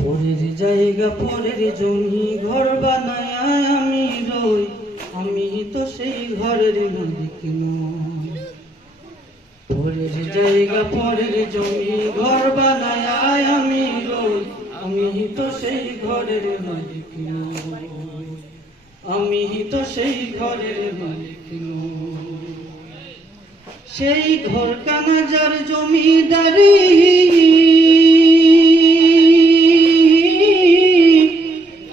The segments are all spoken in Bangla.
পরের জায়গা পরের জমি ঘর বানায় আমি রই, আমি তো সেই ঘরের মালিক নই। পরের জায়গা পরের জমি ঘর বানায় আমি রই, আমি তো সেই ঘরের মালিক নই, আমি তো সেই ঘরের মালিক নই। সেই ঘর কানা যার জমিদারি,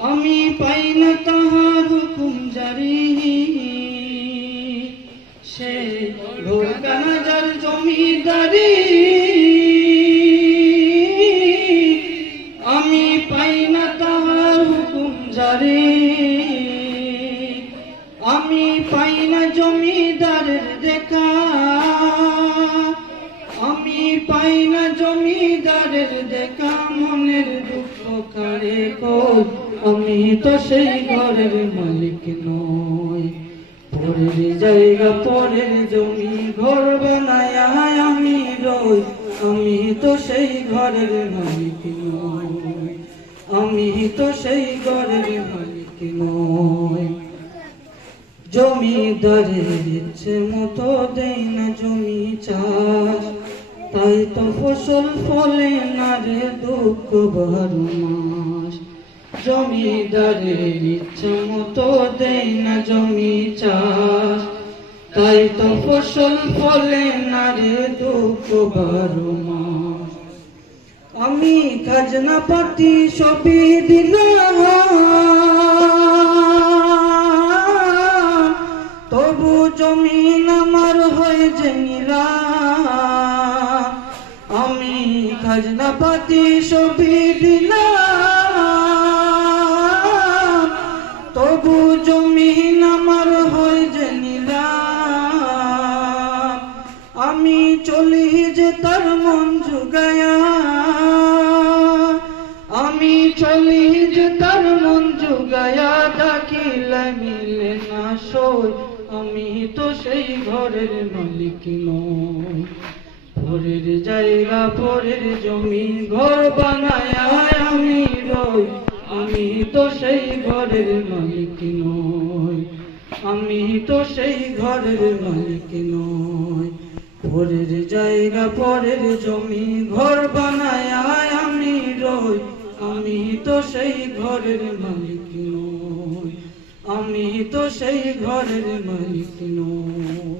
আমি পাই না তাহার হুকুম জারি। সেই ঘর কানা যার জমিদারি, আমি পাই না তাহার হুকুম জারি। আমি পাই না জমিদারের দেখা, আমি পাই না জমিদারের দেখা। মনের দুঃখ কারে কই, আমি তো সেই ঘরের মালিক নই। পরের জায়গা পরের জমি ঘর বানায় আমি রই, আমি তো সেই ঘরের মালিক নই, আমি তো সেই ঘরের মালিক নই। জমিদারের ইচ্ছে মতো দেয় না জমি চাষ, তাই তো ফসল ফলে না রে দুঃখ 12 মাস। জমিদারের ইচ্ছে মতো দেয় না জমি চাষ, তাই তো ফসল ফলে না রে দুঃখ 12 মাস। আমি খাজনা পাতি সবই দিলাম, তবু জমিন আমার হয়ে নিলাম। আমি খাজনা পাতি সবই দিলাম, তবু জমিন আমার হয়ে নিলাম। আমি চলি যে তার মন জুগায়া, আমি চলি যে তার মন জুগায়া। ডাকিলে মিলে না সই, আমি তো সেই ঘরের মালিক নই। পরের জায়গা পরের জমি ঘর বানায় আমি রই, আমি তো সেই ঘরের মালিক নই, আমি তো সেই ঘরের মালিক নই। পরের জায়গা পরের জমি ঘর বানায় আমি রই, আমি তো সেই ঘরের মালিক নই, আমি তো সেই ঘরের মালিক নই।